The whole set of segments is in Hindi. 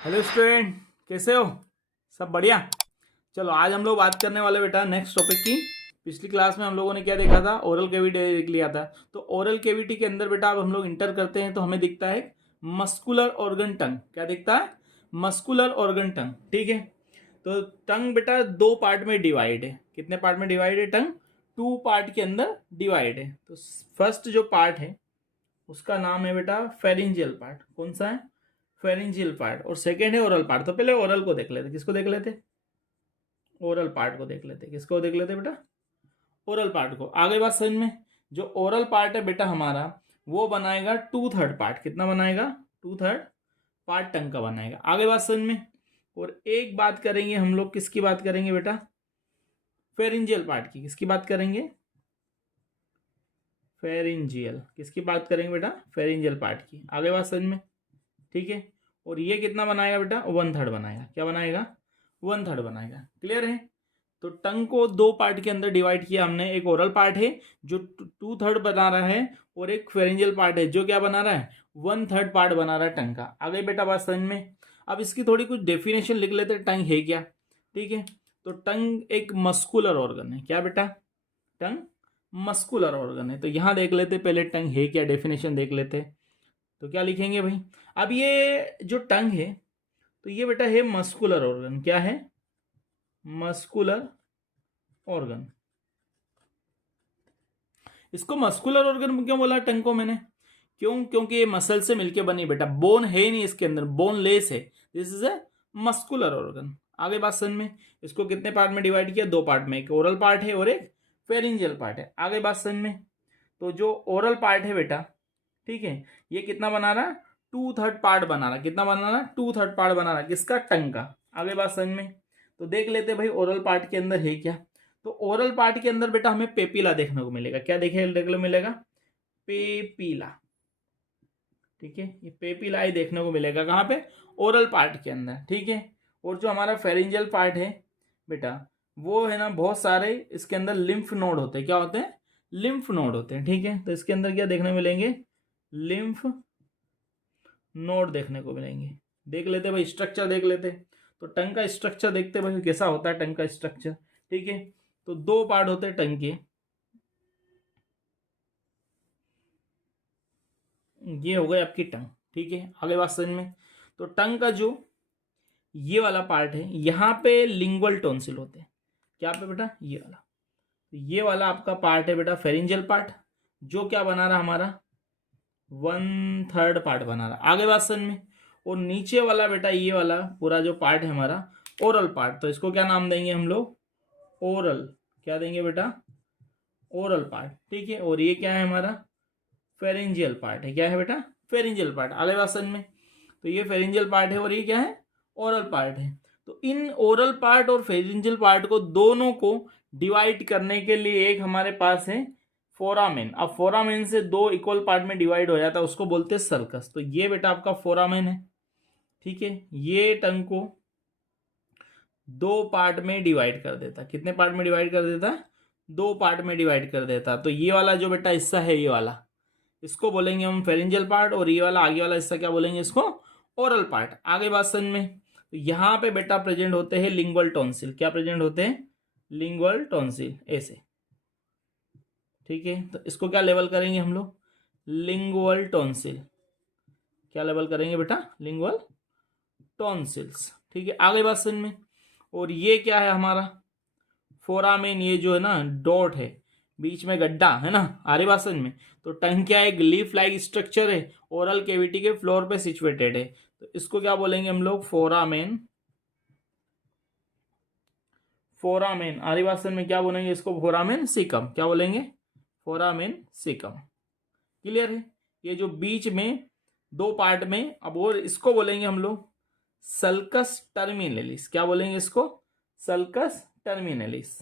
हेलो स्टूडेंट, कैसे हो? सब बढ़िया। चलो आज हम लोग बात करने वाले बेटा नेक्स्ट टॉपिक की। पिछली क्लास में हम लोगों ने क्या देखा था? ओरल कैविटी देख लिया था। तो ओरल कैविटी के अंदर बेटा अब हम लोग इंटर करते हैं तो हमें दिखता है मस्कुलर ऑर्गन टंग। क्या दिखता है? मस्कुलर ऑर्गन टंग। ठीक है। तो टंग बेटा दो पार्ट में डिवाइड है। कितने पार्ट में डिवाइड है टंग? टू पार्ट के अंदर डिवाइड है। तो फर्स्ट जो पार्ट है उसका नाम है बेटा फेरिंजियल पार्ट। कौन सा है? Pharyngeal part. और सेकेंड है ओरल पार्ट। तो पहले ओरल को देख लेते। किसको देख लेते? ओरल पार्ट को देख लेते। किसको देख लेते बेटा? ओरल पार्ट को। आगे बात समझ में। जो ओरल पार्ट है बेटा हमारा, वो बनाएगा टू थर्ड पार्ट। कितना बनाएगा? टू थर्ड पार्ट टंग का बनाएगा। आगे बात समझ में। और एक बात करेंगे हम लोग, किसकी बात करेंगे बेटा? फेरिंजियल पार्ट की। किसकी बात करेंगे? फेरिंजियल। किसकी बात करेंगे बेटा? फेरिंजियल पार्ट की। आगे बात समझ में। ठीक है। और ये कितना बनाएगा बेटा? वन थर्ड बनाएगा। क्या बनाएगा? वन थर्ड बनाएगा। क्लियर है? तो टंग को दो पार्ट के अंदर डिवाइड किया हमने। एक ओरल पार्ट है जो टू थर्ड बना रहा है, और एक फेरेंजियल पार्ट है जो क्या बना रहा है? वन थर्ड पार्ट बना रहा है टंग का। आगे बेटा बात समझ में। अब इसकी थोड़ी कुछ डेफिनेशन लिख लेते हैं, टंग है क्या। ठीक है। तो टंग एक मस्कुलर ऑर्गन है। क्या बेटा? टंग मस्कुलर ऑर्गन है। तो यहां देख लेते पहले टंग है क्या, डेफिनेशन देख लेते। तो क्या लिखेंगे भाई? अब ये जो टंग है, तो ये बेटा है मस्कुलर ऑर्गन। क्या है? Muscular organ. इसको मस्कुलर ऑर्गन क्यों बोला टंग को मैंने? क्यों? क्योंकि ये मसल से मिलके बनी बेटा। बोन है नहीं इसके अंदर, बोनलेस है। This is a muscular organ. आगे बात समझ में। इसको कितने पार्ट में डिवाइड किया? दो पार्ट में। एक ओरल पार्ट है और एक फेरिंजियल पार्ट है। आगे बात समझ में। तो जो ओरल पार्ट है बेटा, ठीक है, ये कितना बना रहा? टू थर्ड पार्ट बना रहा। कितना बना रहा? टू थर्ड पार्ट बना रहा। किसका? टंग का। आगे बात समझ में। तो देख लेते भाई ओरल पार्ट के अंदर है क्या। तो ओरल पार्ट के अंदर बेटा हमें पेपीला देखने को मिलेगा। क्या देखने को मिलेगा? पेपीला। ठीक है। ये पेपीला ही देखने को मिलेगा। कहाँ पे? ओरल पार्ट के अंदर। ठीक है। और जो हमारा फेरिंजियल पार्ट है बेटा, वो है ना, बहुत सारे इसके अंदर लिम्फ नोड होते हैं। क्या होते हैं? लिम्फ नोड होते हैं। ठीक है। तो इसके अंदर क्या देखने मिलेंगे? लिम्फ नोड देखने को मिलेंगे। देख लेते भाई, स्ट्रक्चर देख लेते। तो टंग का स्ट्रक्चर देखते भाई, कैसा होता है टंग का स्ट्रक्चर। ठीक है। तो दो पार्ट होते हैं टंग के। ये हो गई आपकी टंग। ठीक है। आगे बात समझ में। तो टंग का जो ये वाला पार्ट है, यहाँ पे लिंगुअल टॉन्सिल होते हैं। क्या पे बेटा? ये वाला। तो ये वाला आपका पार्ट है बेटा फेरिंजियल पार्ट, जो क्या बना रहा हमारा? वन थर्ड पार्ट बना रहा। आगे बात समझ में। और नीचे वाला बेटा, ये वाला पूरा जो पार्ट है हमारा, ओरल पार्ट। तो इसको क्या नाम देंगे हम लोग? ओरल। क्या देंगे बेटा? Oral part. ठीक है। और ये क्या है हमारा? फेरेंजियल पार्ट है। क्या है बेटा? Pharyngeal part. आगे बात समझ में। तो ये फेरेंजियल पार्ट है और ये क्या है? ओरल पार्ट है। तो इन ओरल पार्ट और फेरेंजियल पार्ट को दोनों को डिवाइड करने के लिए एक हमारे पास है फोरामेन। अब फोरामेन से दो इक्वल पार्ट में डिवाइड हो जाता है, उसको बोलते हैं सर्कस। तो ये बेटा आपका फोरामेन है। ठीक है। ये टंग को दो पार्ट में डिवाइड कर देता। कितने पार्ट में डिवाइड कर देता? दो पार्ट में डिवाइड कर देता। तो ये वाला जो बेटा हिस्सा है, ये वाला, इसको बोलेंगे हम फेरेंजियल पार्ट। और ये वाला आगे वाला हिस्सा क्या बोलेंगे? इसको ओरल पार्ट। आगे बात समझ में। तो यहां पे बेटा प्रेजेंट होते हैं लिंगुअल टॉन्सिल। क्या प्रेजेंट होते हैं? Lingual tonsil. ऐसे। ठीक है। तो इसको क्या लेवल करेंगे हम लोग? Lingual tonsil. क्या लेवल करेंगे बेटा? Lingual tonsils. ठीक है। आगे बात समझ में। और ये क्या है हमारा? फोरामेन। ये जो है ना, डॉट है, बीच में गड्ढा है ना, आरी बात समझ में। तो टंग क्या है? एक लीफ लाइक स्ट्रक्चर है, ओरल कैविटी के फ्लोर पे सिचुएटेड है। तो इसको क्या बोलेंगे हम लोग? फोरामेन। फोरामेन। आरी बात समझ में। क्या बोलेंगे इसको? फोरामेन सिकम। क्या बोलेंगे? फोरामेन सिकम। क्लियर है? ये जो बीच में दो पार्ट में, अब और इसको बोलेंगे हम लोग सल्कस टर्मिनेलिस। क्या बोलेंगे इसको? सल्कस टर्मिनेलिस।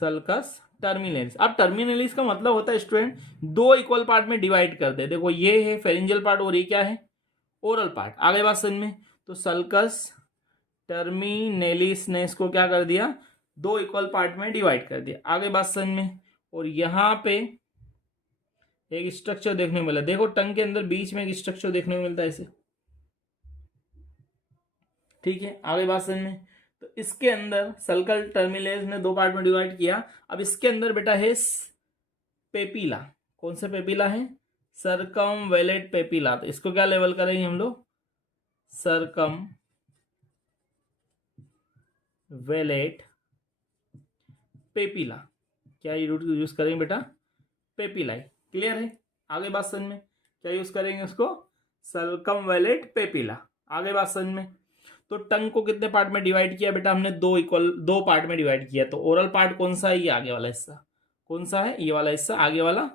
सल्कस टर्मिनेलिस। अब टर्मिनेलिस का मतलब होता है स्टूडेंट, दो इक्वल पार्ट में डिवाइड कर दे। देखो ये है फेरिंजियल पार्ट और ये क्या है? Oral part. आगे बात समझ में। तो सल्कस टर्मिनेलिस ने इसको क्या कर दिया? दो इक्वल पार्ट में डिवाइड कर दिया। आगे बात समझ में। और यहां पे एक स्ट्रक्चर देखने को मिला। देखो टंग के अंदर बीच में एक स्ट्रक्चर देखने को मिलता है ऐसे। ठीक है, आगे बात समझ में। तो इसके अंदर सल्कल टर्मिनल्स ने 2 पार्ट में डिवाइड किया। अब इसके अंदर बेटा है पेपीला। कौन सा पेपीला है? सरकमवेलेट पेपीला। तो इसको क्या लेवल करेंगे हम लोग? सरकमवेलेट पेपीला। क्या ये रूट यूज करेंगे बेटा? पेपीलाई। क्लियर है? आगे बात समझ में। क्या यूज करेंगे उसको? सरकमवेलेट पेपीला। आगे बात समझ में। तो टंग को कितने पार्ट में डिवाइड किया बेटा हमने? 2 पार्ट में डिवाइड किया। तो ओरल पार्ट कौन सा है? ये आगे वाला हिस्सा। कौन सा है? ये वाला हिस्सा, आगे वाला।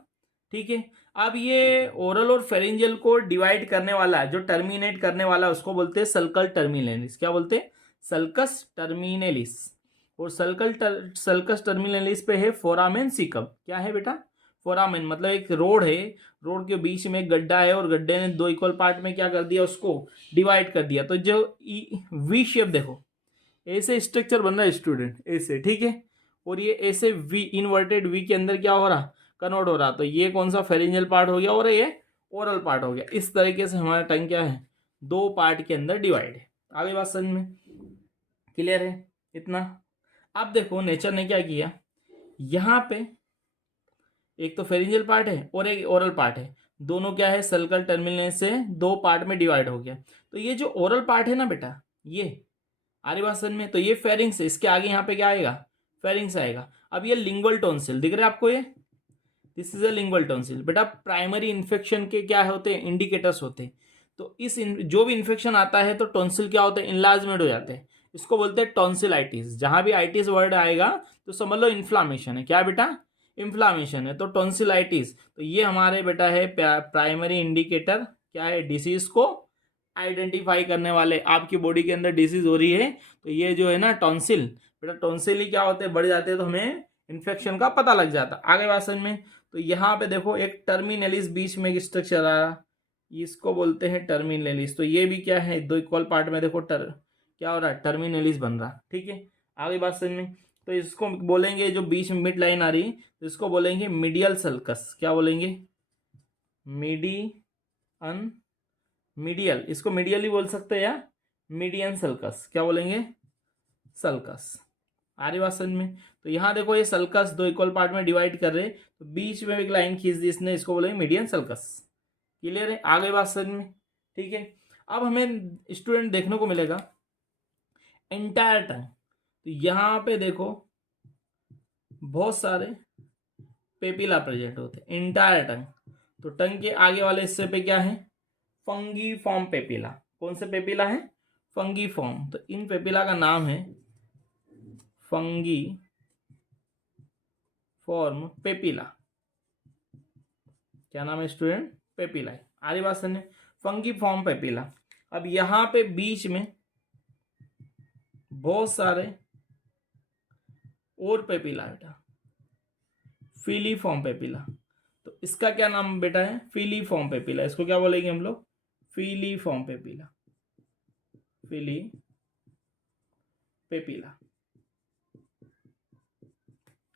ठीक है। अब ये ओरल और फेरेंजियल को डिवाइड करने वाला, जो टर्मिनेट करने वाला, उसको बोलते हैं सल्कल टर्मिनेलिस। क्या बोलते हैं? सल्कस टर्मिनेलिस। और सल्कस टर्मिनेलिस पे है फोरामेन सीकम। क्या है बेटा? फोरामेन मतलब एक रोड है, रोड के बीच में एक गड्ढा है और गड्ढे ने 2 इक्वल पार्ट में क्या कर दिया? उसको डिवाइड कर दिया। तो जो वी शेप देखो, ऐसे स्ट्रक्चर बन रहा है स्टूडेंट, ऐसे। ठीक है। और ये ऐसे वी, इन्वर्टेड वी के अंदर क्या हो रहा? कन्वर्ट हो रहा। तो ये कौन सा? फेरेंजियल पार्ट हो गया और ये ओरल पार्ट हो गया। इस तरीके से हमारा टंग क्या है? 2 पार्ट के अंदर डिवाइड है। आगे बात समझ में। क्लियर है इतना? अब देखो नेचर ने क्या किया, यहां पे एक तो फेरेंजियल पार्ट है और एक ओरल पार्ट है। दोनों क्या है? सल्कल टर्मिनल से 2 पार्ट में डिवाइड हो गया। तो ये जो ओरल पार्ट है ना बेटा, ये आरी बात समझ में। तो ये फेरिंग्स है, इसके आगे यहाँ पे क्या आएगा? फेरिंग्स आएगा। अब ये लिंगुअल टॉन्सिल दिख रहा है आपको? ये this is a lingual tonsil. बेटा प्राइमरी इन्फेक्शन के क्या होते हैं? इंडिकेटर्स होते हैं। तो जो भी इन्फेक्शन आता है तो टॉन्सिल क्या होता है? इनलार्जमेंट हो जाते हैं। इसको बोलते हैं टॉन्सिलाइटिस। जहां भी आइटिस वर्ड आएगा तो समझ लो इन्फ्लामेशन है। क्या बेटा? इन्फ्लामेशन है। तो टॉन्सिलाइटिस, तो ये हमारे बेटा है प्राइमरी इंडिकेटर। क्या है? डिसीज को आइडेंटिफाई करने वाले। आपकी बॉडी के अंदर डिसीज हो रही है तो ये जो है ना टॉन्सिल, बेटा टॉन्सिल ही क्या होते हैं? बढ़ जाते हैं तो हमें इन्फेक्शन का पता लग जाता। आगे बात समझ में। तो यहाँ पे देखो एक टर्मिनलिस बीच में एक स्ट्रक्चर आ रहा, इसको बोलते हैं टर्मिनलिस। तो ये भी क्या है? 2 इक्वल पार्ट में देखो क्या हो रहा है? टर्मिनलिस बन रहा। ठीक है। आगे बात समझ में। तो इसको बोलेंगे, जो बीच में मिड लाइन आ रही तो इसको बोलेंगे मीडियल सल्कस। क्या बोलेंगे? मीडियल, इसको मीडियल ही बोल सकते हैं या मीडियन सल्कस। क्या बोलेंगे? सल्कस। आ रही बात समझ में। तो यहां देखो ये सल्कस 2 इक्वल पार्ट में डिवाइड कर रहे, तो बीच में एक लाइन खींच दी इसने, इसको बोलेंगे मीडियन सल्कस। क्लियर है? आगे बात समझ में। ठीक है। अब हमें स्टूडेंट देखने को मिलेगा एंटायर टंग। तो यहां पे देखो बहुत सारे पेपिला प्रेजेंट होते हैं। एंटायर टंग, तो टंग के आगे वाले हिस्से पे क्या है? Fungi form papilla. कौन से पेपिला है? Fungi form. तो इन पेपिला का नाम है फंगी फॉर्म पेपिला। क्या नाम है स्टूडेंट? पेपिला। आरी बात समझे। Fungi form papilla. अब यहां पे बीच में बहुत सारे और पेपिला बेटा, फिलीफॉर्म पेपिला। तो इसका क्या नाम बेटा है? Filiform papilla. इसको क्या बोलेंगे हम लोग? Filiform papilla. Fili papilla.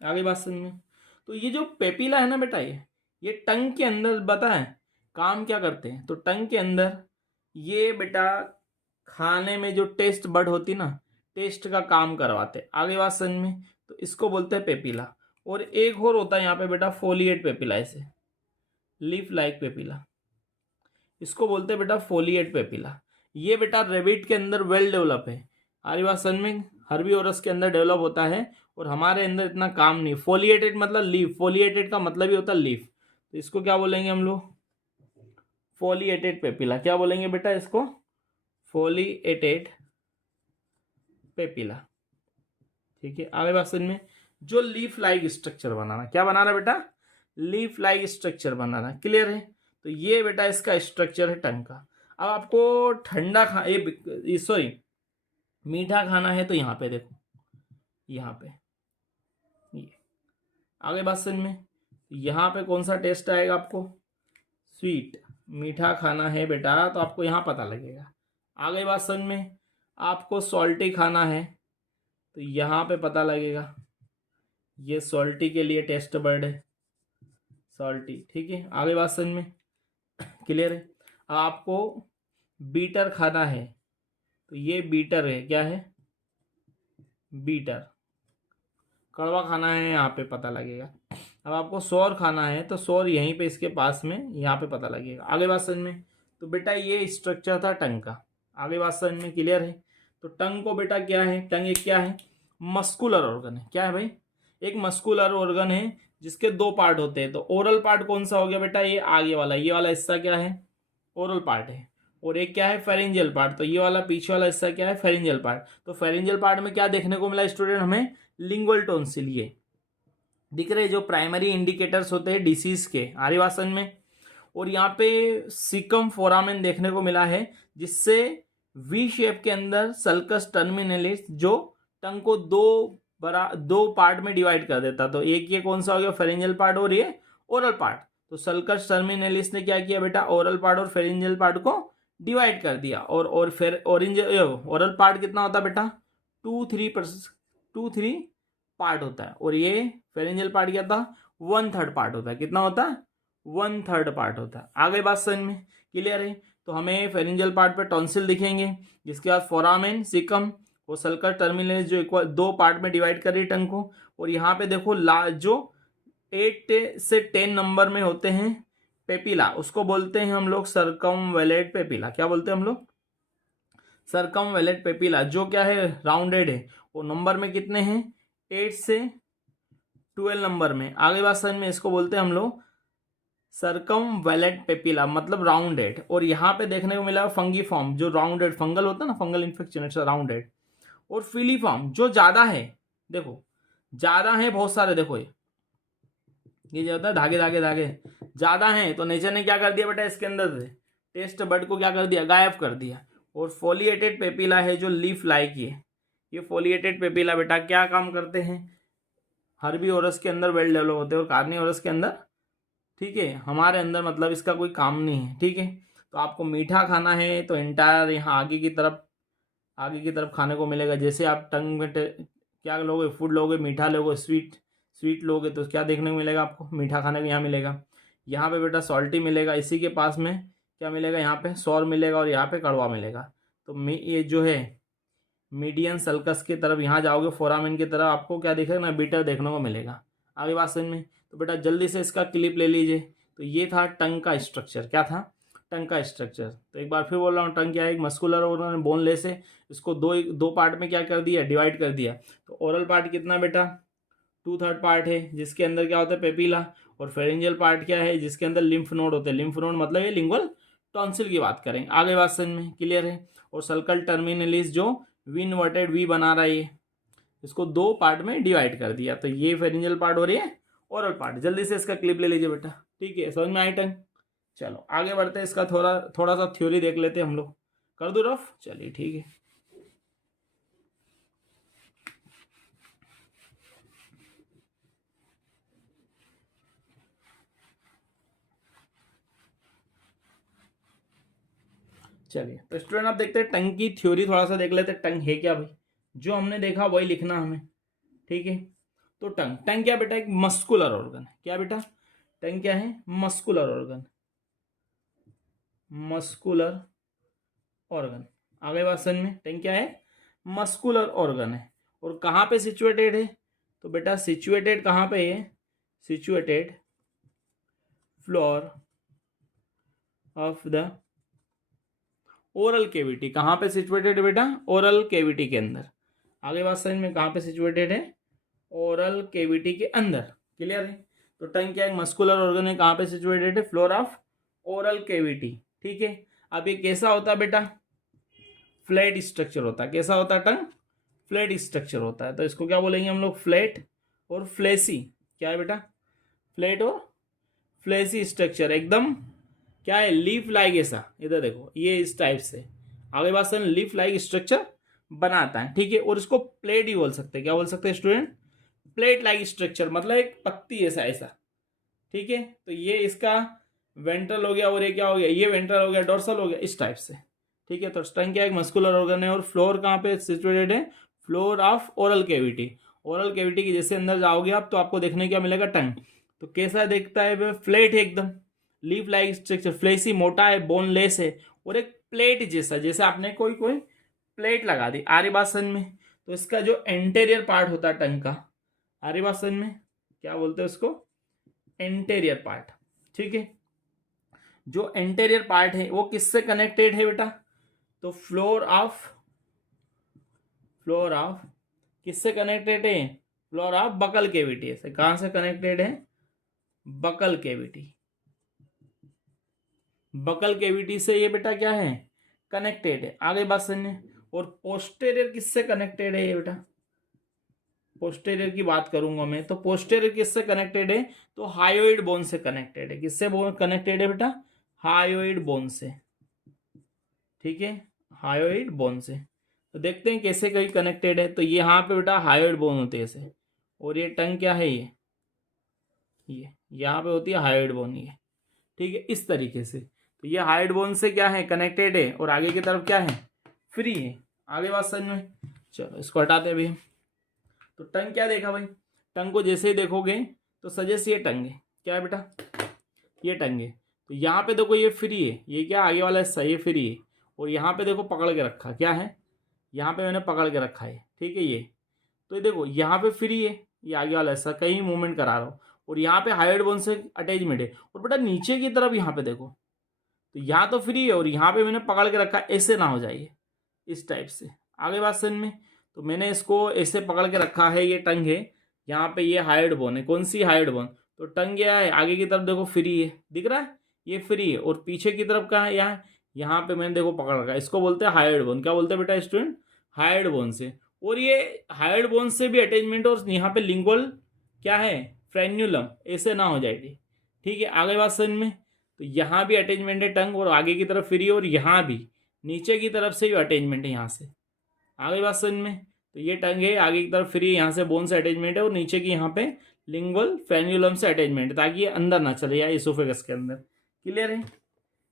आगे बात समझ में। तो ये जो पेपिला है ना बेटा, ये टंग के अंदर बताएं काम क्या करते हैं। तो टंग के अंदर ये बेटा खाने में जो टेस्ट बड होती ना, टेस्ट का काम करवाते। आगे बात समझ में। तो इसको बोलते हैं पेपिला। और एक और होता है यहाँ पे बेटा फोलिएट पेपिला, ऐसे लीफ लाइक पेपिला। इसको बोलते हैं बेटा फोलिएट पेपिला। ये बेटा रेबिट के अंदर वेल डेवलप है। आरी बात समझ में। हर्बीवोरस के अंदर डेवलप होता है और हमारे अंदर इतना काम नहीं। फोलिएटेड मतलब लीफ, फोलिएटेड का मतलब ही होता है लीफ। तो इसको क्या बोलेंगे हम लोग? Foliated papilla. क्या बोलेंगे बेटा इसको? Foliated papilla. ठीक है। आगे बात समझ में। जो लीफ लाइक स्ट्रक्चर बनाना, क्या बनाना बेटा? लीफ लाइक स्ट्रक्चर बनाना। क्लियर है? तो ये बेटा इसका स्ट्रक्चर है टंग का। अब आपको ठंडा सॉरी मीठा खाना है तो यहाँ पे देखो, यहाँ पे ये आगे बात समझ में। यहाँ पे कौन सा टेस्ट आएगा आपको? स्वीट। मीठा खाना है बेटा तो आपको यहाँ पता लगेगा। आगे बात समझ में। आपको सॉल्टी खाना है तो यहाँ पे पता लगेगा। ये सॉल्टी के लिए टेस्ट बर्ड है, सॉल्टी। ठीक है। आगे बात समझ में। क्लियर है? आपको बीटर खाना है तो ये बीटर है, क्या है, बीटर। कड़वा खाना है यहाँ पे पता लगेगा। अब आपको सौर खाना है तो सौर यहीं पे इसके पास में यहाँ पे पता लगेगा। आगे बात समझ में। तो बेटा ये स्ट्रक्चर था टंग का। आगे बात समझ में क्लियर है। तो टंग को बेटा क्या है, टंग एक क्या है, मस्कुलर ऑर्गन है। क्या है भाई, एक मस्कुलर ऑर्गन है जिसके दो पार्ट होते हैं। तो ओरल पार्ट कौन सा हो गया बेटा, ये आगे वाला, ये वाला हिस्सा क्या है, ओरल पार्ट है। और एक क्या है, फेरेंजियल पार्ट। तो ये वाला पीछे वाला हिस्सा क्या है, फेरेंजियल पार्ट। तो फेरेंजियल पार्ट में क्या देखने को मिला स्टूडेंट हमें, लिंगुअल टॉन्सिल। ये दिख रहे जो प्राइमरी इंडिकेटर्स होते हैं डिसीज के, आरिवासन में। और यहाँ पे सिकम फोरामेन देखने को मिला है, जिससे वी शेप के अंदर सल्कस टर्मिनलिस जो टंग को दो पार्ट में डिवाइड कर देता। तो एक ये कौन सा हो गया, फेरेंजियल पार्ट, और ये ओरल पार्ट। तो सल्कस टर्मिनलिस ने क्या किया बेटा, ओरल पार्ट और फेरेंजियल पार्ट को डिवाइड कर दिया। और फिर ओरल पार्ट कितना होता बेटा, 2-3 पार्ट होता है। और ये फेरेंजियल पार्ट क्या था, 1/3 पार्ट होता है। कितना होता है, 1/3 पार्ट होता है। आगे बात समझ में क्लियर है। तो हमें फेरेंजियल पार्ट पे टॉन्सिल दिखेंगे, जिसके बाद फोरामेन, सिकम और सल्कस टर्मिनलिस जो इक्वल दो पार्ट में डिवाइड कर रही टंग को। और यहाँ पे देखो जो 8 से 10 नंबर में होते हैं पेपिला, उसको बोलते हैं हम लोग सर्कमवेलेट पेपिला। क्या बोलते हैं हम लोग, सर्कमवेलेट पेपिला, जो क्या है, राउंडेड है। वो नंबर में कितने हैं, 8 से 12 नंबर में। आगे बात समझ में, इसको बोलते हैं हम लोग सर्कमवेलेट पेपिला, मतलब राउंडेड। और यहाँ पे देखने को मिला फंगी फॉर्म, जो राउंडेड फंगल होता है ना, फंगल इन्फेक्शन, इट्स राउंडेड। और फिलीफॉर्म जो ज्यादा है, देखो ज्यादा है बहुत सारे, देखो ये जो होता है धागे धागे धागे ज्यादा हैं, तो नेचर ने क्या कर दिया बेटा, इसके अंदर से टेस्ट बड को क्या कर दिया, गायब कर दिया। और फोलिएटेड पेपिला है जो लीफ लाइक है। ये फोलिएटेड पेपिला बेटा क्या काम करते हैं, हर्बीवोरस के अंदर वेल डेवलप होते हैं और कार्निवोरस के अंदर, ठीक है, हमारे अंदर मतलब इसका कोई काम नहीं है। ठीक है, तो आपको मीठा खाना है तो इंटायर यहाँ आगे की तरफ खाने को मिलेगा। जैसे आप टंग में क्या लोगे, फूड लोगे, मीठा लोगे, स्वीट लोगे, तो क्या देखने को मिलेगा आपको, मीठा खाने को यहाँ मिलेगा। यहाँ पे बेटा सॉल्टी मिलेगा, इसी के पास में क्या मिलेगा, यहाँ पे सौर मिलेगा और यहाँ पे कड़वा मिलेगा। तो ये जो है मीडियन सल्कस की तरफ यहाँ जाओगे, फोरामेन की तरफ आपको क्या दिखेगा ना, बीटर देखने को मिलेगा। आगे बात समझ में। तो बेटा जल्दी से इसका क्लिप ले लीजिए। तो ये था टंग का स्ट्रक्चर। क्या था, टंग का स्ट्रक्चर। तो एक बार फिर बोल रहा हूँ, टंग क्या है, एक मस्कुलर ऑर्गन बोनलेस है। इसको दो पार्ट में क्या कर दिया, डिवाइड कर दिया। तो ओरल पार्ट कितना बेटा, 2/3 पार्ट है, जिसके अंदर क्या होता है, पेपिला। और फेरेंजियल पार्ट क्या है, जिसके अंदर लिम्फ नोड होते हैं। लिम्फ नोड मतलब ये लिंगुअल टॉन्सिल की बात करें। आगे बात समझ में क्लियर है। और सल्कल टर्मिनलिस जो वी इन्वर्टेड वी बना रहा है, इसको दो पार्ट में डिवाइड कर दिया। तो ये फेरेंजियल पार्ट हो रही है, ओरल पार्ट। जल्दी से इसका क्लिप ले लीजिए बेटा। ठीक है, समझ में आई टंग। चलो आगे बढ़ते हैं, इसका थोड़ा सा थ्योरी देख लेते हैं हम लोग। कर दो रफ, चलिए ठीक है। चलिए तो स्टूडेंट आप देखते हैं टंग की थ्योरी थोड़ा सा देख लेते हैं। टंग है क्या भाई, जो हमने देखा वही लिखना हमें। ठीक है, तो टंग क्या बेटा, एक मस्कुलर ऑर्गन है। क्या बेटा, टंग क्या है, मस्कुलर ऑर्गन, मस्कुलर ऑर्गन। आगे बात समझ में, टंग क्या है, मस्कुलर ऑर्गन है। और कहाँ पे सिचुएटेड है, तो बेटा सिचुएटेड कहाँ पे है, situated floor of the oral cavity. कहाँ पे सिचुएटेड है बेटा, ओरल केविटी के अंदर। आगे बात समझ में, कहाँ पे सिचुएटेड है, ओरल केविटी के अंदर। क्लियर है। तो टंग क्या एक मस्कुलर ऑर्गन है, कहाँ पे सिचुएटेड है, फ्लोर ऑफ ओरल केविटी। ठीक है, अब ये कैसा होता है बेटा, फ्लैट स्ट्रक्चर होता है। कैसा होता है टंग, फ्लैट स्ट्रक्चर होता है। तो इसको क्या बोलेंगे हम लोग, फ्लैट और फ्लेसी। क्या है बेटा, फ्लैट और फ्लेसी स्ट्रक्चर, एकदम क्या है, लीफ लाइक ऐसा। इधर देखो ये इस टाइप से, आगे बात सुन, लीफ लाइक स्ट्रक्चर बनाता है। ठीक है, और इसको प्लेट ही बोल सकते हैं। क्या बोल सकते हैं स्टूडेंट, प्लेट लाइक स्ट्रक्चर, मतलब एक पत्ती ऐसा ऐसा। ठीक है, तो ये इसका वेंट्रल हो गया, और ये क्या हो गया, ये वेंट्रल हो गया, डोर्सल हो गया, इस टाइप से। ठीक है, तो टंग क्या एक मस्कुलर ऑर्गन है। और फ्लोर कहाँ पे सिचुएटेड है, floor of oral cavity. Oral cavity के जैसे अंदर जाओगे आप, तो आपको देखने क्या मिलेगा, टंग। तो कैसा देखता है, फ्लैट है एकदम, लीफ लाइक स्ट्रक्चर, फ्लेसी, मोटा है, बोनलेस है, और एक प्लेट जैसा, जैसे आपने कोई प्लेट लगा दी आर्यवासन में, तो इसका जो एंटेरियर पार्ट होता है टंग का, आर्यवासन में क्या बोलते हैं उसको, एंटेरियर पार्ट, ठीक है। जो एंटेरियर पार्ट है वो किससे कनेक्टेड है बेटा, तो फ्लोर ऑफ किससे कनेक्टेड है, फ्लोर ऑफ बकल कैविटी से। कहां से कनेक्टेड है, बकल कैविटी, बकल कैविटी से ये बेटा क्या है, कनेक्टेड है। आगे बात सुनिए। और पोस्टेरियर किससे कनेक्टेड है ये बेटा, पोस्टेरियर की बात करूंगा मैं, तो पोस्टेरियर किससे कनेक्टेड है, तो हायोइड बोन से कनेक्टेड है। किससे कनेक्टेड है बेटा, हायोइड बोन से, ठीक है, हायोइड बोन से। तो देखते हैं कैसे कहीं कनेक्टेड है। तो यहाँ पे बेटा हायोइड बोन होती है ऐसे, और ये टंग क्या है, ये यहाँ पे होती है हायोइड बोन, ये ठीक है, इस तरीके से। तो ये हायोइड बोन से क्या है, कनेक्टेड है, और आगे की तरफ क्या है, फ्री है। आगे बात समझ में। चलो इसको हटाते हैं अभी। तो टंग क्या देखा भाई, टंग को जैसे ही देखोगे तो सजेस्ट ये टंग है, क्या है बेटा, ये टंग है। तो यहाँ पे देखो ये फ्री है, ये क्या आगे वाला हिस्सा ये फ्री है, और यहाँ पे देखो पकड़ के रखा, क्या है, यहाँ पे मैंने पकड़ के रखा है, ठीक है ये। तो ये देखो यहाँ पे फ्री है, ये आगे वाला हिस्सा कहीं मूवमेंट करा रहा हो, और यहाँ पे हायोइड बोन से अटैचमेंट है। और बेटा नीचे की तरफ यहाँ पे देखो, तो यहाँ तो फ्री है और यहाँ पे मैंने पकड़ के रखा, ऐसे ना हो जाए इस टाइप से। आगे बात समझ में। तो मैंने इसको ऐसे पकड़ के रखा है, ये टंग है, यहाँ पे ये हायोइड बोन है। कौन सी, हायोइड बोन। तो टंग क्या है, आगे की तरफ देखो फ्री है, दिख रहा है, ये फ्री है, और पीछे की तरफ कहाँ है, यहाँ पे मैंने देखो पकड़ रखा है। इसको बोलते हैं हायोइड बोन। क्या बोलते हैं बेटा स्टूडेंट, हायोइड बोन से। और ये हायोइड बोन से भी अटैचमेंट, और यहाँ पे लिंगुअल क्या है, फ्रेन्यूलम, ऐसे ना हो जाएगी, ठीक है। आगे बात समझ में। तो यहाँ भी अटैचमेंट है टंग, और आगे की तरफ फ्री है, और यहाँ भी नीचे की तरफ से भी अटैचमेंट है यहाँ से। आगे बात समझ में। तो ये टंग है, आगे की तरफ फ्री है, यहाँ से बोन से अटैचमेंट है, और नीचे की यहाँ पे लिंगुअल फ्रेन्यूलम से अटैचमेंट है, ताकि ये अंदर ना चले जाए इसोफेगस के अंदर। क्लियर है,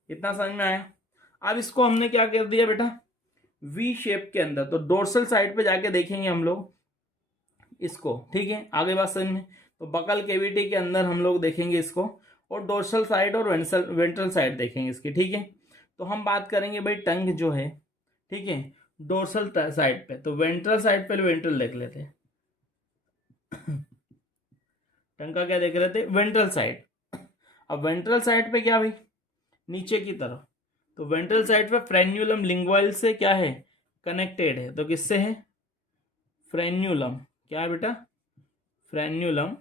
इतना समझ में आया। अब इसको हमने क्या कर दिया बेटा, वी शेप के अंदर। तो डोर्सल साइड पे जाके देखेंगे हम लोग इसको, ठीक है। आगे बात समझ में। तो बकल कैविटी के अंदर हम लोग देखेंगे इसको, और डोर्सल साइड और वेंट्रल साइड देखेंगे इसकी, ठीक है। तो हम बात करेंगे भाई टंग जो है, ठीक है, डोर्सल साइड पे। तो वेंट्रल साइड पे वेंट्रल देख लेते हैं। टंग का क्या देख रहे थे, वेंट्रल साइड। अब वेंट्रल साइड पे क्या भाई, नीचे की तरफ। तो वेंट्रल साइड पे फ्रेन्यूलम लिंगुअल से क्या है, कनेक्टेड है। तो किससे है, फ्रेन्यूलम, क्या है बेटा, फ्रेन्यूलम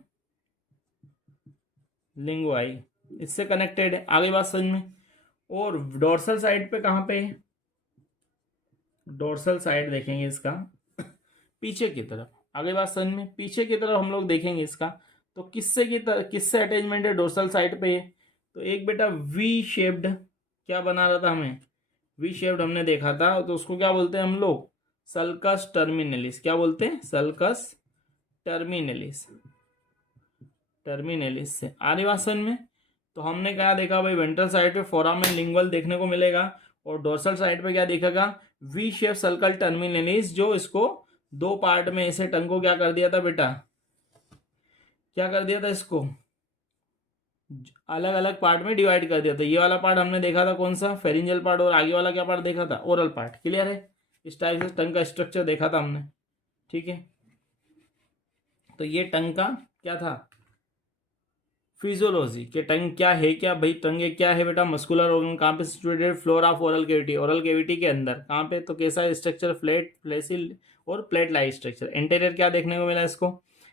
लिंगुआई, इससे कनेक्टेड है। आगे बात समझ में। और डोर्सल साइड पे कहाँ पे है, डोर्सल साइड देखेंगे इसका पीछे की तरफ। आगे बात समझ में, पीछे की तरफ हम लोग देखेंगे इसका। तो किससे अटैचमेंट है डोर्सल साइड पे है, तो एक बेटा वी शेप्ड, क्या बना रहा था हमें, वी शेप्ड हमने देखा था। तो उसको क्या बोलते हैं हम लोग, सल्कस टर्मिनलिस। क्या बोलते हैं, सल्कस टर्मिनलिस, टर्मिनलिस से। आगे बात समझ में। तो हमने क्या देखा भाई, वेंट्रल साइड पे फोरामेन लिंगुअल देखने को मिलेगा, और डोर्सल साइड पे क्या दिखेगा, वी शेप सर्कल टर्मिनलिस, जो इसको दो पार्ट में ऐसे टंग को क्या कर दिया था बेटा, क्या कर दिया था, इसको अलग अलग पार्ट में डिवाइड कर दिया था। ये वाला पार्ट हमने देखा था कौन सा, फेरिंजियल पार्ट, और आगे वाला क्या पार्ट देखा था, ओरल पार्ट। क्लियर है, इस टाइप से टंग का स्ट्रक्चर देखा था हमने, ठीक है। तो ये टंग का क्या था, फिजियोलॉजी के टंग क्या है, क्या भाई टंग क्या है बेटा, मस्कुलर ऑर्गन, कहाँ पे situated, floor of oral cavity, oral cavity के अंदर कहाँ पे। तो कैसा स्ट्रक्चर, फ्लैट फ्लैसिल और प्लेट लाइट स्ट्रक्चर। एंटेरियर क्या देखने को मिला इसको,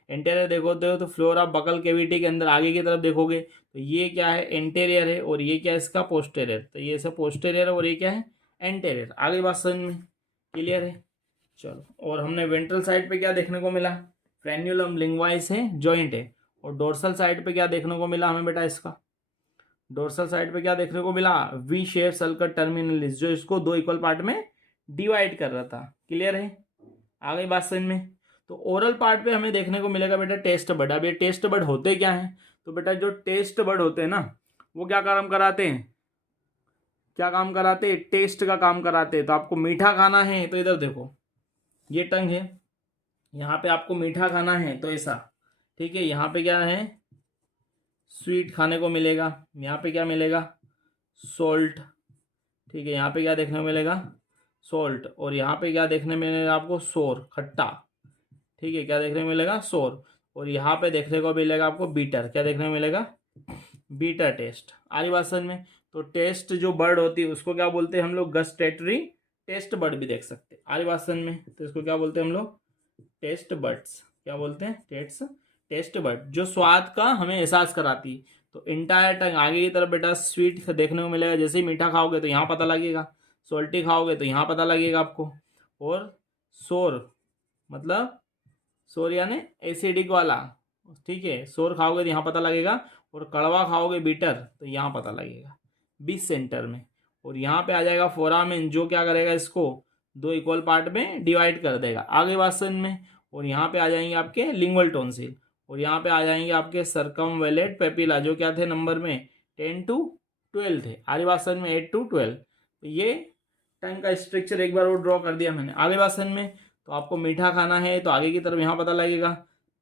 एंटेरियर देखोगे तो फ्लोर ऑफ बकल कैविटी के अंदर आगे की तरफ देखोगे तो ये क्या है, एंटेरियर है, और ये क्या है इसका, पोस्टेरियर। तो ये सब पोस्टेरियर है, और ये क्या है, एंटेरियर। आगे बात समझ में, क्लियर है। चलो, और हमने वेंट्रल साइड पे क्या देखने को मिला, फ्रेन्यूलम लिंगुआइस है, जॉइंट है। और डोर्सल साइड पे क्या देखने को मिला हमें बेटा, इसका डोर्सल साइड पे क्या देखने को मिला, वी शेप सर्कल टर्मिनलिस, जो इसको दो इक्वल पार्ट में डिवाइड कर रहा था। क्लियर है, आगे बात समझ में। तो ओरल पार्ट पे हमें देखने को मिलेगा बेटा टेस्ट बड। अब ये टेस्ट बड होते क्या है, तो बेटा जो टेस्ट बड होते हैं ना, वो क्या काम कराते हैं, क्या काम कराते हैं, टेस्ट का काम कराते हैं। तो आपको मीठा खाना है तो इधर देखो, ये टंग है, यहाँ पे आपको मीठा खाना है तो ऐसा, ठीक है। यहाँ पे क्या है, स्वीट खाने को मिलेगा, यहाँ पे क्या मिलेगा, सॉल्ट, ठीक है। यहाँ पे क्या देखने को मिलेगा, सॉल्ट, और यहाँ पे क्या देखने मिलेगा आपको, सोर, खट्टा। ठीक है, क्या देखने को मिलेगा, सोर। और यहाँ पे देखने को मिलेगा आपको बीटर, क्या देखने को मिलेगा, बीटर टेस्ट। आ रही बात समझ में। तो टेस्ट जो बर्ड होती है उसको क्या बोलते हैं हम लोग, गस्टेटरी टेस्ट बर्ड भी देख सकते हैं। आ रही बात समझ में। तो इसको क्या बोलते हैं हम लोग, टेस्ट बर्ड्स। क्या बोलते हैं, टेस्ट बर्ड, जो स्वाद का हमें एहसास कराती है। तो इंटायर टंग आगे की तरफ बेटा स्वीट देखने को मिलेगा, जैसे ही मीठा खाओगे तो यहाँ पता लगेगा, सॉल्टी खाओगे तो यहाँ पता लगेगा आपको। और सोर मतलब सोर यानी एसिडिक वाला, ठीक है, सोर खाओगे तो यहाँ पता लगेगा, और कड़वा खाओगे बीटर तो यहाँ पता लगेगा, बीच सेंटर में। और यहाँ पे आ जाएगा फोरामेन, जो क्या करेगा, इसको दो इक्वल पार्ट में डिवाइड कर देगा आगे वासन में। और यहाँ पे आ जाएंगे आपके लिंगुअल टॉन्सिल, और यहाँ पे आ जाएंगे आपके सर्कमवेलेट पेपिला, जो क्या थे नंबर में 10 to 12 थे, आगे वासन में 8 to 12। तो ये टंग का स्ट्रक्चर एक बार वो ड्रॉ कर दिया मैंने आगे वासन में। तो आपको मीठा खाना है तो आगे की तरफ यहाँ पता लगेगा,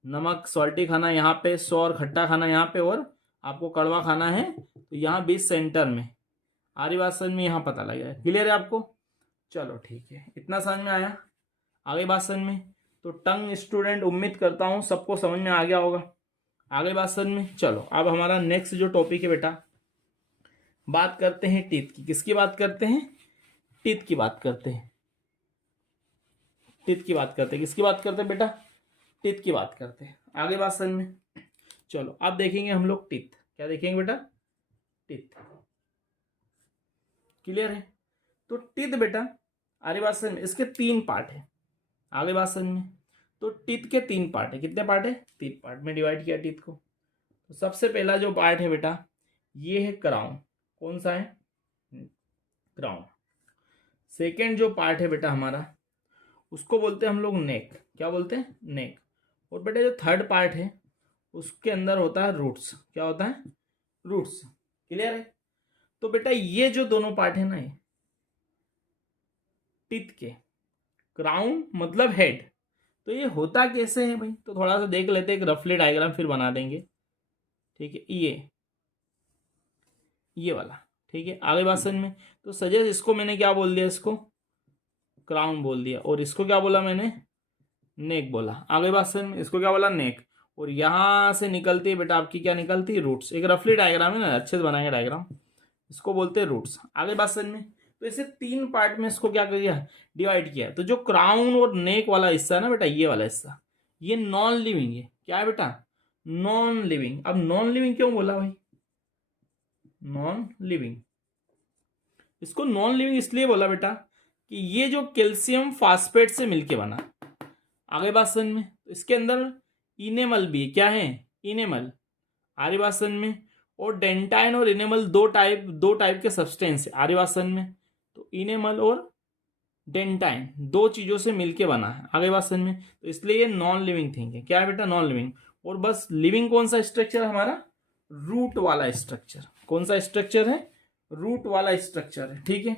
नमक सॉल्टी खाना है यहाँ पे, सौर खट्टा खाना है यहाँ पे, और आपको कड़वा खाना है तो यहाँ बीच सेंटर में। आरी बात समझ में, यहाँ पता लगेगा। क्लियर है आपको, चलो ठीक है, इतना समझ में आया। आगे बात समझ में। तो टंग स्टूडेंट उम्मीद करता हूँ सबको समझ में आ गया होगा। आगे बात समझ में। चलो अब हमारा नेक्स्ट जो टॉपिक है बेटा, बात करते हैं टीथ की। किसकी बात करते हैं, टीथ की बात करते हैं। टीथ की बात करते हैं, किसकी बात करते हैं बेटा, टीथ की बात करते हैं। आगे बात समझ में। चलो अब देखेंगे हम लोग टीथ, क्या देखेंगे बेटा, टीथ। क्लियर है। तो टीथ बेटा आगे बात समझ में, इसके 3 पार्ट है। आगे बात समझ में। तो टीथ के 3 पार्ट है, कितने पार्ट है, 3 पार्ट में डिवाइड किया टीथ को। तो सबसे पहला जो पार्ट है बेटा ये है क्राउन, कौन सा है, क्राउन। सेकेंड जो पार्ट है बेटा हमारा उसको बोलते हैं हम लोग नेक, क्या बोलते हैं, नेक। और बेटा जो थर्ड पार्ट है उसके अंदर होता है रूट्स, क्या होता है, रूट्स। क्लियर है। तो बेटा ये जो दोनों पार्ट है ना, ये टीथ के, क्राउन मतलब हेड, तो ये होता कैसे है भाई, तो थोड़ा सा देख लेते हैं, एक रफली डायग्राम फिर बना देंगे। ठीक है, ये वाला, ठीक है। आगे बात समझ में। तो सजेस्ट इसको मैंने क्या बोल दिया, इसको क्राउन बोल दिया, और इसको क्या बोला मैंने, नेक बोला। आगे बात समझ में। इसको क्या बोला, नेक। और यहां से निकलती है बेटा आपकी, क्या निकलती है, रूट्स। एक रफली डायग्राम है ना, अच्छे से बनाएंगे डायग्राम, इसको बोलते हैं रूट्स। आगे बात समझ में। तो इसे 3 पार्ट में इसको क्या किया, डिवाइड किया। तो जो क्राउन और नेक वाला हिस्सा है ना बेटा, ये वाला हिस्सा, ये नॉन लिविंग है। क्या है बेटा, नॉन लिविंग। अब नॉन लिविंग क्यों बोला भाई, नॉन लिविंग, इसको नॉन लिविंग इसलिए बोला बेटा कि ये जो कैल्शियम फास्फेट से मिलके बना। आगे बात समझ में। तो इसके अंदर इनेमल भी, क्या है, इनेमल। आगे बात समझ में। और डेंटाइन और इनेमल दो टाइप के सब्सटेंस है। आगे बात समझ में। तो इनेमल और डेंटाइन 2 चीजों से मिलके बना है। आगे बात समझ में। तो इसलिए ये नॉन लिविंग थिंग है। क्या है बेटा, नॉन लिविंग। और बस लिविंग कौन सा स्ट्रक्चर हमारा, रूट वाला स्ट्रक्चर। कौन सा स्ट्रक्चर है, रूट वाला स्ट्रक्चर है। ठीक है।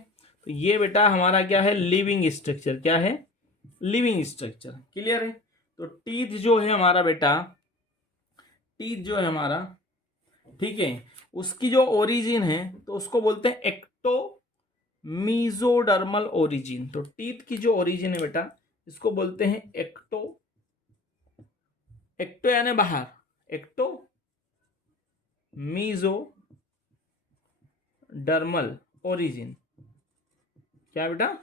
तो ये बेटा हमारा क्या है, लिविंग स्ट्रक्चर। क्या है, लिविंग स्ट्रक्चर। क्लियर है। तो टीथ जो है हमारा बेटा, टीथ जो है हमारा, ठीक है, उसकी जो ओरिजिन है तो उसको बोलते हैं एक्टो मीजोडर्मल ओरिजिन। तो टीथ की जो ओरिजिन है बेटा इसको बोलते हैं एक्टो, एक्टो यानी बाहर, एक्टो मीजोडर्मल ओरिजिन। क्या बेटा,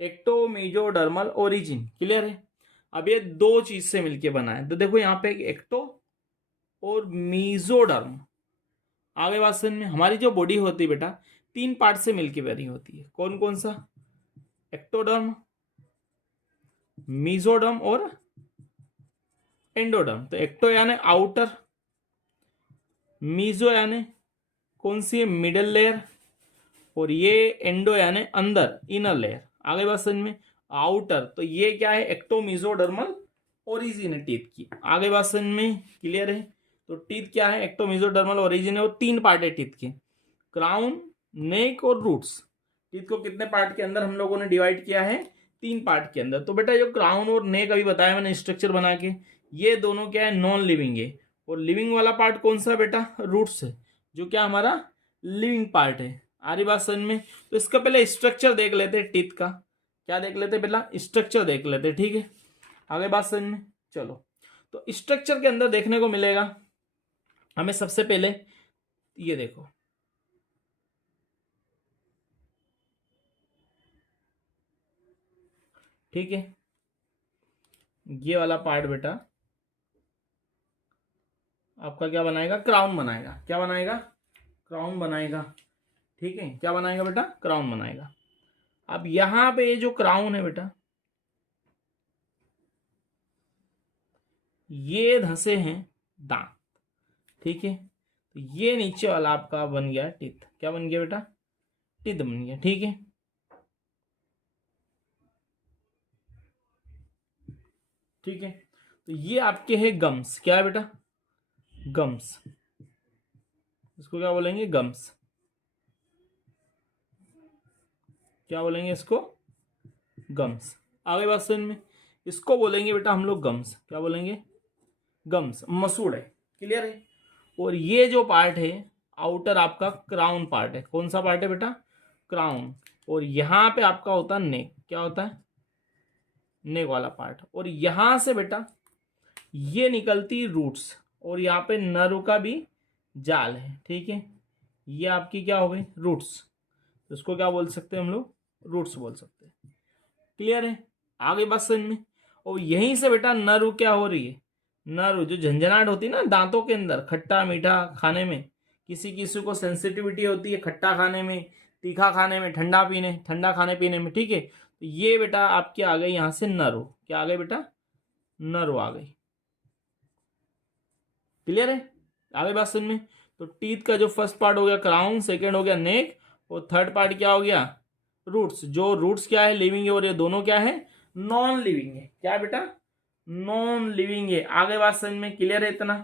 एक्टोमीजोडर्मल ओरिजिन। क्लियर है। अब ये 2 चीज से मिलके बना है। तो देखो यहाँ पे एक्टो और मीजोडर्म। आगे बात समझ में। हमारी जो बॉडी होती है बेटा 3 पार्ट से मिलके बनी होती है। कौन कौन सा, एक्टोडर्म, मीजोडर्म और एंडोडर्म। तो एक्टो यानी आउटर, मीजो यानी कौन सी है, मिडल लेयर, और ये एंडो यानी अंदर, इनर लेयर। आगे बात समझ में। आउटर, तो ये क्या है, एक्टोमीजोडर्मल ओरिजिन है टीथ की। आगे बात समझ में। क्लियर है। तो टीथ क्या है, एक्टोमीजोडर्मल ओरिजिन है, और 3 पार्ट है टीथ के, क्राउन, नेक और रूट्स। टीथ को कितने पार्ट के अंदर हम लोगों ने डिवाइड किया है, 3 पार्ट के अंदर। तो बेटा जो क्राउन और नेक अभी बताया मैंने स्ट्रक्चर बना के, ये दोनों क्या है, नॉन लिविंग है। और लिविंग वाला पार्ट कौन सा बेटा, रूट्स है, जो क्या हमारा लिविंग पार्ट है। आ रही बात समझ में। तो इसका पहले स्ट्रक्चर देख लेते हैं टीथ का, क्या देख लेते पहला, स्ट्रक्चर देख लेते, ठीक है। आगे बात समझ में, चलो। तो स्ट्रक्चर के अंदर देखने को मिलेगा हमें सबसे पहले, ये देखो, ठीक है, ये वाला पार्ट बेटा आपका क्या बनाएगा, क्राउन बनाएगा। क्या बनाएगा, क्राउन बनाएगा, ठीक है। क्या बनाएगा बेटा, क्राउन बनाएगा। अब यहां पे ये जो क्राउन है बेटा, ये धंसे हैं दांत, ठीक है। तो ये नीचे वाला आपका बन गया टीथ। क्या बन गया बेटा, टीथ बन गया, ठीक है। ठीक है, तो ये आपके हैं गम्स। क्या है बेटा, गम्स। इसको क्या बोलेंगे, गम्स। क्या बोलेंगे इसको, गम्स। आगे बात सुन में, इसको बोलेंगे बेटा हम लोग गम्स। क्या बोलेंगे, गम्स, मसूड़ है, क्लियर है। और ये जो पार्ट है आउटर आपका क्राउन पार्ट है। कौन सा पार्ट है बेटा, क्राउन। और यहां पे आपका होता है नेक। क्या होता है, नेक वाला पार्ट। और यहां से बेटा ये निकलती रूट्स, और यहाँ पे नर्व का भी जाल है, ठीक है। ये आपकी क्या हो गई, रूट्स। इसको क्या बोल सकते हैं हम लोग, रूट्स बोल सकते हैं, क्लियर है। आगे बात समझ में। और यहीं से बेटा नर्व क्या हो रही है, नर्व जो झंझनाहट होती है ना दांतों के अंदर, खट्टा मीठा खाने में, किसी किसी को सेंसिटिविटी होती है खट्टा खाने में, तीखा खाने में, ठंडा खाने पीने में, ठीक है। तो ये बेटा आपके आ गई यहां से नर्व। क्या आ गई बेटा, नर्व आ गई, क्लियर है। आगे बात समझ में। तो टीथ का जो फर्स्ट पार्ट हो गया क्राउन, सेकेंड हो गया नेक, और थर्ड पार्ट क्या हो गया, रूट्स। जो रूट्स क्या है, लिविंग है, और ये दोनों क्या है, नॉन लिविंग है। क्या है बेटा, नॉन लिविंग है। आगे बात समझ में, क्लियर है इतना।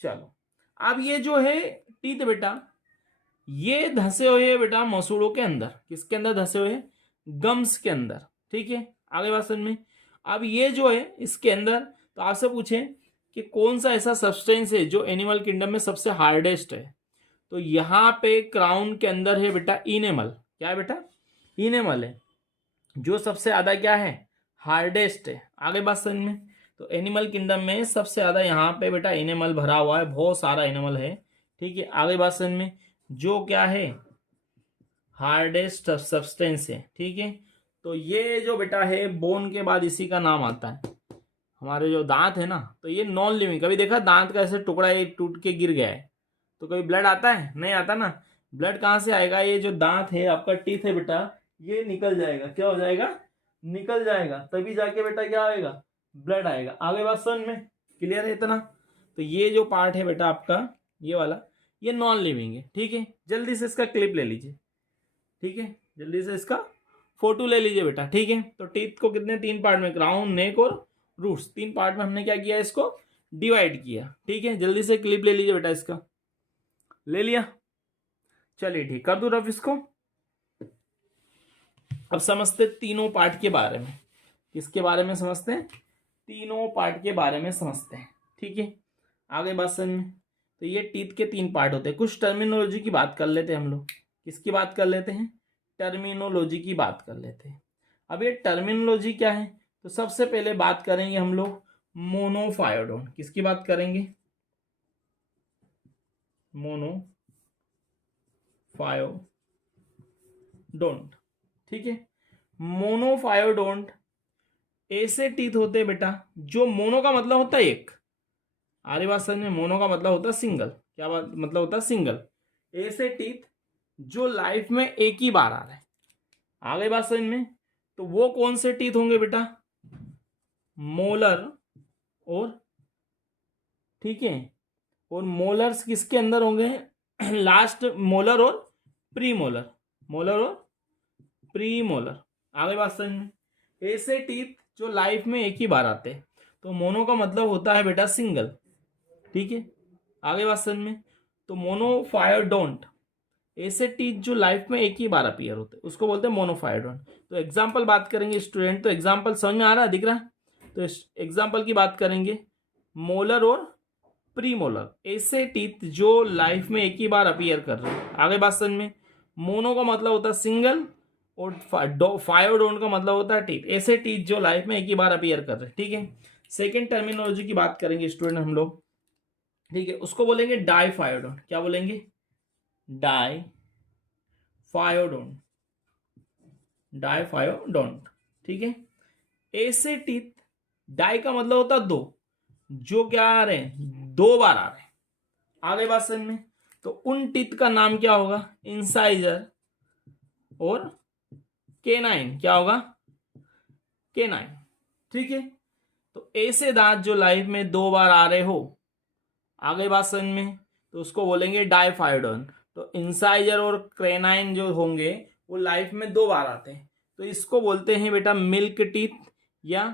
चलो, अब ये जो है टीथ बेटा, ये धंसे हुए है बेटा मसूड़ों के अंदर। किसके अंदर धंसे हुए हैं, गम्स के अंदर, ठीक है। आगे बात समझ में। अब ये जो है इसके अंदर, तो आपसे पूछे कि कौन सा ऐसा सब्सटेंस है जो एनिमल किंगडम में सबसे हार्डेस्ट है, तो यहां पे क्राउन के अंदर है बेटा इनेमल। क्या है बेटा, इनेमल है, जो सबसे ज्यादा क्या है, हार्डेस्ट है। आगे बात समझ में। तो एनिमल किंगडम में सबसे ज्यादा यहाँ पे बेटा इनेमल भरा हुआ है, बहुत सारा एनिमल है, ठीक है। आगे बात समझ में, जो क्या है, हार्डेस्ट सब्सटेंस है, ठीक है। तो ये जो बेटा है बोन के बाद इसी का नाम आता है। हमारे जो दांत है ना, तो ये नॉन लिविंग। कभी देखा दांत का ऐसे टुकड़ा एक टूट के गिर गया है, तो कभी ब्लड आता है, नहीं आता ना। ब्लड कहाँ से आएगा, ये जो दांत है आपका, टीथ है बेटा, ये निकल जाएगा। क्या हो जाएगा, निकल जाएगा, तभी जाके बेटा क्या आएगा, ब्लड आएगा। आगे बात समझ में, क्लियर है इतना। तो ये जो पार्ट है बेटा आपका, ये वाला, ये नॉन लिविंग है, ठीक है। जल्दी से इसका क्लिप ले लीजिए, ठीक है। जल्दी से इसका फोटो ले लीजिए बेटा, ठीक है। तो टीथ को कितने, तीन पार्ट में, क्राउन, नेक और रूट्स, तीन पार्ट में हमने क्या किया, इसको डिवाइड किया, ठीक है। जल्दी से क्लिप ले लीजिए बेटा, इसका ले लिया, चलिए ठीक, कर दो रफ इसको। अब समझते तीनों पार्ट के बारे में। किसके बारे में समझते हैं, तीनों पार्ट के बारे में समझते हैं, ठीक है। आगे बात समझ में। तो ये टीथ के तीन पार्ट होते हैं। कुछ टर्मिनोलॉजी की बात कर लेते हैं हम लोग। किसकी बात कर लेते हैं, टर्मिनोलॉजी की बात कर लेते हैं। अब ये टर्मिनोलॉजी क्या है, तो सबसे पहले बात करेंगे हम लोग मोनोफायोडोन। किसकी बात करेंगे, मोनोफायोडोंट, ठीक है। मोनोफायोडोंट ऐसे टीथ होते हैं बेटा, जो मोनो का मतलब होता है एक, आरी बात समझ में, मोनो का मतलब होता है सिंगल। क्या बात मतलब होता है, सिंगल। ऐसे टीथ जो लाइफ में एक ही बार आ रहे हैं। आगे बात समझ में। तो वो कौन से टीथ होंगे बेटा, मोलर और, ठीक है। और मोलर्स किसके अंदर होंगे, लास्ट मोलर और प्री मोलर, मोलर और प्री मोलर। आगे बात समझ में। ऐसे टीथ जो लाइफ में एक ही बार आते हैं, तो मोनो का मतलब होता है बेटा सिंगल, ठीक है। आगे बात समझ में। तो मोनोफायोडोंट ऐसे टीथ जो लाइफ में एक ही बार अपीयर होते हैं, उसको बोलते हैं मोनोफायोडोंट। तो एग्जाम्पल बात करेंगे स्टूडेंट, तो एग्जाम्पल समझ में आ रहा है, दिख रहा है। तो एग्जाम्पल की बात करेंगे, मोलर और प्रीमोलर, ऐसे टीथ जो लाइफ में एक ही बार अपीयर कर रहे हैं। आगे बात समझ में। मोनो का मतलब होता है सिंगल, और फायोडोन का मतलब होता है टीथ, ऐसे टीथ जो लाइफ में एक ही बार अपीयर कर रहे हैं, ठीक है। सेकेंड टर्मिनोलॉजी की बात करेंगे स्टूडेंट हम लोग, ठीक है, उसको बोलेंगे डाइफायोडोन। क्या बोलेंगे? डाइफायोडोन, डाइफायोडोन, ठीक है। ऐसे टीथ, डाई का मतलब होता है दो, जो क्या आ रहे हैं, दो बार आ रहे हैं। आगे बात समझ में? तो उन टीथ का नाम क्या होगा? इंसाइजर और केनाइन। क्या होगा? केनाइन, ठीक है। तो ऐसे दांत जो लाइफ में दो बार आ रहे हो, आगे बात समझ में, तो उसको बोलेंगे डाइफायोडोन। तो इंसाइजर और क्रेनाइन जो होंगे वो लाइफ में दो बार आते हैं, तो इसको बोलते हैं बेटा मिल्क टीथ, या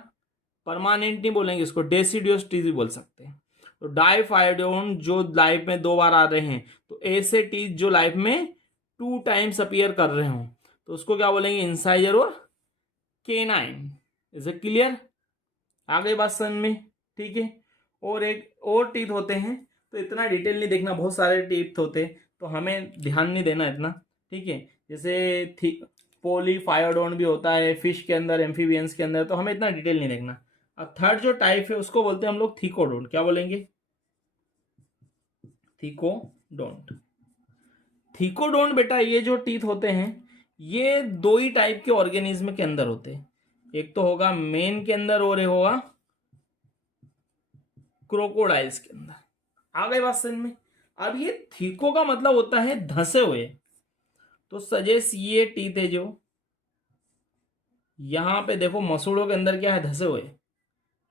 परमानेंट नहीं बोलेंगे इसको, डेसिडियोस टीथ भी बोल सकते हैं। तो डाइफायोडोन जो लाइफ में दो बार आ रहे हैं, तो ऐसे टीथ जो लाइफ में 2 टाइम्स अपीयर कर रहे हो, तो उसको क्या बोलेंगे? इंसाइजर और केनाइन। Is it clear? आगे बात समझ में, ठीक है। और एक और टीथ होते हैं, तो इतना डिटेल नहीं देखना, बहुत सारे टीथ होते हैं तो हमें ध्यान नहीं देना इतना, ठीक है। जैसे पोलीफायोडोन भी होता है फिश के अंदर, एम्फीबियंस के अंदर, तो हमें इतना डिटेल नहीं देखना। अब थर्ड जो टाइप है उसको बोलते हैं हम लोग थीकोडोन। क्या बोलेंगे? थीकोडोंट। थीकोडोंट बेटा ये जो टीथ होते हैं, ये दो ही टाइप के ऑर्गेनिज्म के अंदर होते हैं, एक तो होगा मेन के अंदर और एक होगा क्रोकोडाइल्स के अंदर। आ गए बात समझ में? अब ये थीको का मतलब होता है धंसे हुए, तो सजेस्ट ये टीथ है जो यहां पे देखो मसूड़ों के अंदर क्या है? धंसे हुए।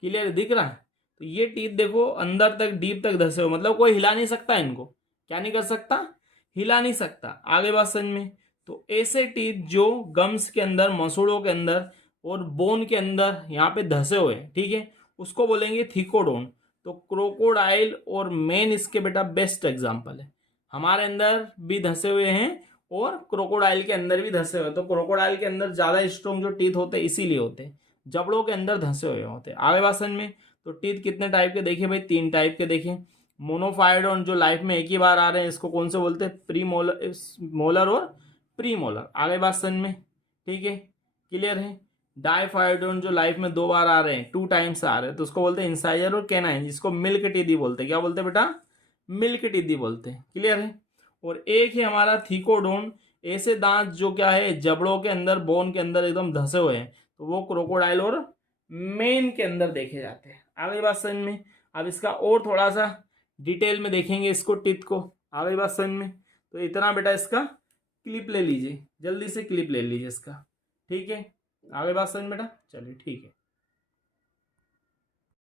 क्लियर दिख रहा है? तो ये टीथ देखो अंदर तक डीप तक धंसे हुए, मतलब कोई हिला नहीं सकता इनको। क्या नहीं कर सकता? हिला नहीं सकता। आगे बात समझ में? तो ऐसे टीथ जो गम्स के अंदर, मसूड़ों के अंदर और बोन के अंदर यहाँ पे धंसे हुए, ठीक है, उसको बोलेंगे थीकोडोन। तो क्रोकोडाइल और मेन इसके बेटा बेस्ट एग्जाम्पल है। हमारे अंदर भी धंसे हुए हैं और क्रोकोडाइल के अंदर भी धंसे हुए। तो क्रोकोडाइल के अंदर ज्यादा स्ट्रॉन्ग जो टीथ होते हैं इसीलिए होते हैं, जबड़ों के अंदर धंसे हुए होते हैं। आगे बात समझ में? तो टीथ कितने टाइप के देखे भाई? 3 टाइप के देखे। मोनोफायोडोन जो लाइफ में एक ही बार आ रहे हैं, इसको कौन से बोलते हैं? प्री मोलर, मोलर और प्री मोलर। आगे बात समझ में, ठीक है, क्लियर है। डाइफायोडोन जो लाइफ में दो बार आ रहे हैं, 2 टाइम्स आ रहे हैं, तो उसको बोलते हैं इंसाइजर और कैनाइन, जिसको मिल्क टीथ बोलते हैं। क्या बोलते हैं बेटा? मिल्क टीथ बोलते हैं। क्लियर है? और एक है हमारा थीकोडोन, ऐसे दांत जो क्या है, जबड़ों के अंदर, बोन के अंदर एकदम धंसे हुए हैं, तो वो क्रोकोडाइल और मेन के अंदर देखे जाते हैं। आगे बात समझ में? अब इसका और थोड़ा सा डिटेल में देखेंगे इसको, टीथ को। आगे बात समझ में? तो इतना बेटा इसका क्लिप ले लीजिए, जल्दी से क्लिप ले लीजिए इसका, ठीक है। आगे बात समझ बेटा? चलिए ठीक है।